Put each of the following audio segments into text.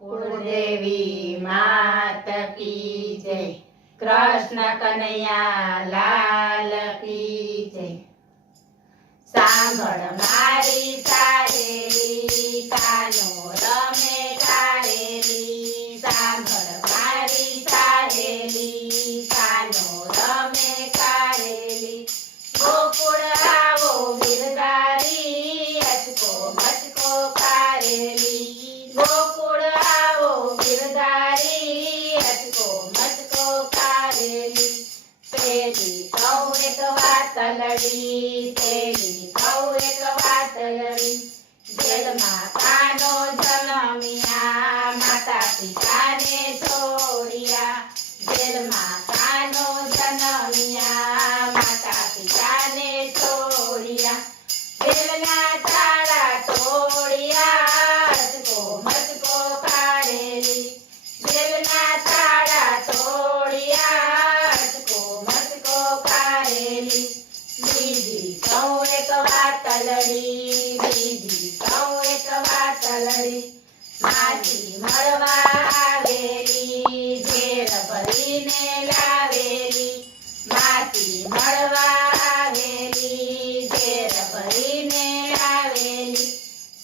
कुलदेवी मात की जय। कृष्ण कन्हैया लाल की जय। सांभळ मारी साहेली कानो रमे काहेली। सांभळ मारी साहेली कानो रमे काहेली। गोकुळ आवो गिरधारी अचको मचको कारेली। गोकुळ आवो गिरधारी अचको मचको कारेली। पेली कहू एक वातलड़ी पेली कहू एक वातलड़ी। जेलમાં કાનો જન્મ્યા માતા પિતાને છોડ્યા। જેલમાં કાનો જન્મ્યા માતા પિતાને છોડ્યા। જેલના તાળા તોડ્યા અચકો મચકો કાઢેલી। જેલના તાળા તોડ્યા અચકો મચકો કાઢેલી। બીજી કહું એક વાતલડી બીજી કહું એક વાતલડી। માથી મળવા આવેલી ઝેર ભરીને લાવેલી। માથી મળવા આવેલી ઝેર ભરીને લાવેલી।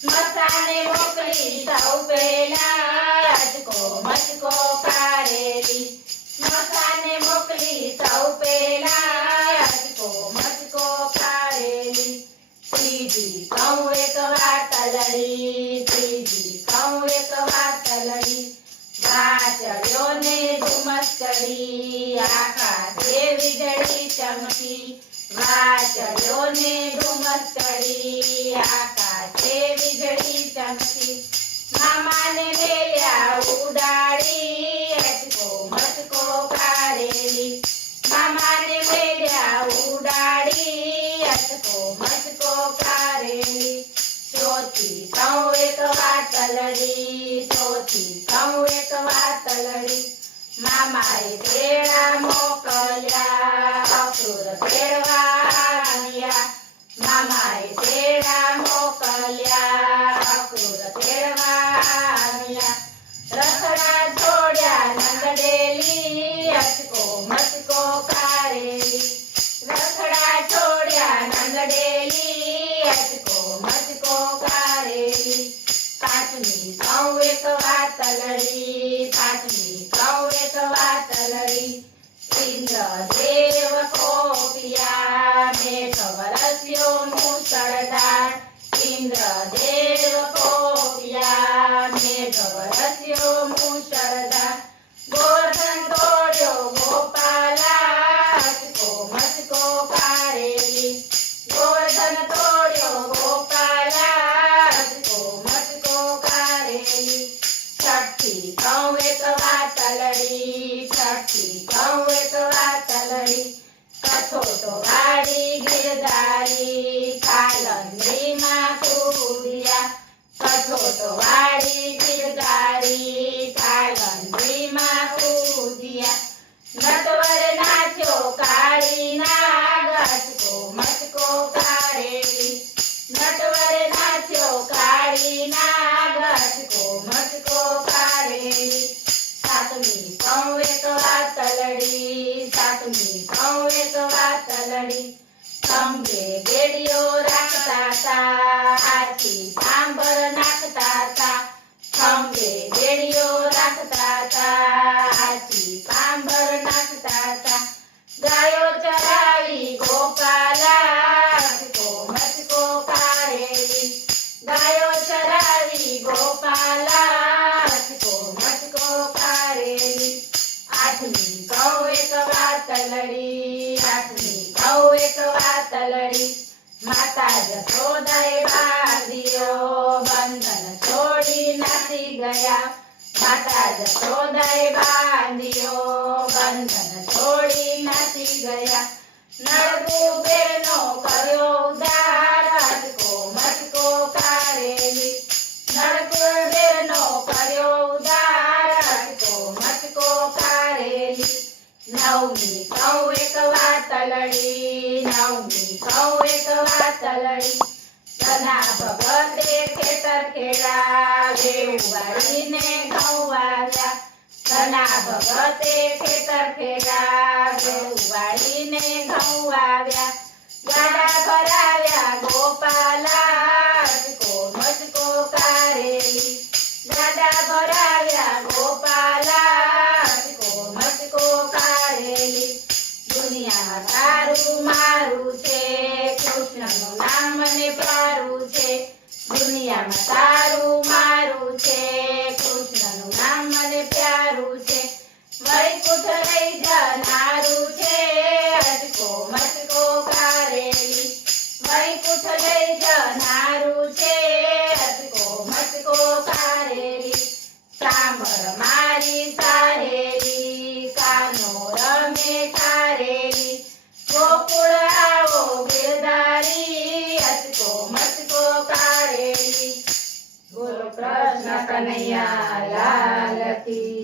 સ્મશાને મોકલી સૌ પહેલા અચકો મચકો કાઢેલી। સ્મશાને મોકલી સૌ પહેલા અચકો મચકો કાઢેલી। ત્રીજી કહું એક વાતલડી ત્રીજી કહું એક વાતલડી। વાચળ્યો ને ધુમસ ચડી આકાશે વીજળી ચમકી। વાચળ્યો ને ધુમસ ચડી આકાશે વીજળી ચમકી। મામાને મેલ્યા ઉડાડી અચકો મચકો કાઢેલી। મામાને મેલ્યા ઉડાડી અચકો મચકો કાઢેલી। ચોથી કહું એક વાતલડી ચોથી કહું એક વાતલડી। મામાએ ભેળા મોકલ્યા અક્રૂર ભેળવા આવ્યા। મામાએ ભેળા મોકલ્યા અક્રૂર ભેળવા આવ્યા। રખડા છોડ્યા નંદડેલી અચકો મચકો કાઢેલી। રખડા છોડ્યા નંદડેલી અચકો મચકો કાઢેલી। પાંચમી કહું એક વાતલડી પાંચમી કહું એક વાતલડી। ઇન્દ્રદેવ કોપિયા મેઘ વરસ્યો મુસળધાર। ઇન્દ્રદેવ કોપિયા મેઘ વરસ્યો મુસળધાર। ગોવર્ધન દોડ્યો ગોપાલા અચકો મચકો કાઢેલી। ગોવર્ધન દોડ્યો ગોપાલા અચકો મચકો કાઢેલી। છઠ્ઠી કહું એક વાતલડી છઠ્ઠી કહું એક વાતલડી। કઠોટો વાળી ગિરધારી કાલંદરીમાં કૂદ્યા। કઠોટો વાળી ગિરધારી કાલંદરીમાં કૂદ્યા। નટવર નાચ્યો કાળી નાગ અચકો મચકો કાઢેલી। નટવર નાચ્યો કાળી નાગ અચકો મચકો કાઢેલી। સાતમી કહું એક વાતલડી સાતમી કહું એક વાતલડી। ખંભે બેડીઓ રાખતા તા હાથી સાંભર નાખતા તા। ખંભે બેડીઓ રાખતા તા હાથી સાંભર નાખતા તા। ગાયો ચરાવી ગોપાલા અચકો મચકો કાઢેલી। ગાયો ચરાવી ગોપાલા અચકો મચકો કાઢેલી। આઠમી કહું એક વાતલડી આઠમી કહું એક વાતલડી। માતા જશોદાએ બાંધ્યો બંધન છોડી નાસી ગયા। માતા જશોદાએ બાંધ્યો બંધન છોડી નાસી ગયા। નળકુબેરનો કર્યો ઉદ્ધાર અચકો મચકો કાઢેલી। નળકુબેરનો કર્યો ઉદ્ધાર અચકો મચકો કાઢેલી। નવમી કહું એક વાતલડી નવમી કહું એક વાતલડી। ધના ભગતે ખેતર ખેડાવે ઉગાડીને ઘઉં વાવ્યા ધના ભગતે ખેતર ખેડાવે ઉગાડીને ઘઉં વાવ્યા ગાડા ભરાવ્યા ગોપાલા મચકો કારેલી ગાડા ભરાવ્યા ગોપાલા મચકો કારેલી દુનિયામાં તારું મારું છે કૃષ્ણનું નામ મને પ્યારું છે દુનિયામાં તારું મારું છે કૃષ્ણનું નામ મને પ્યારું છે વૈકુંઠ લઈ જનારું છે અચકો મચકો કારેલી વૈકુંઠ લઈ જનારું છે અચકો મચકો કારેલી સાંભળ મારી સાહેલી કાનો રમે કારેલી ગોકુળ આવો ગિરધારી અચકો મચકો કારેલી બોલો કૃષ્ણ કનૈયા લાલ કી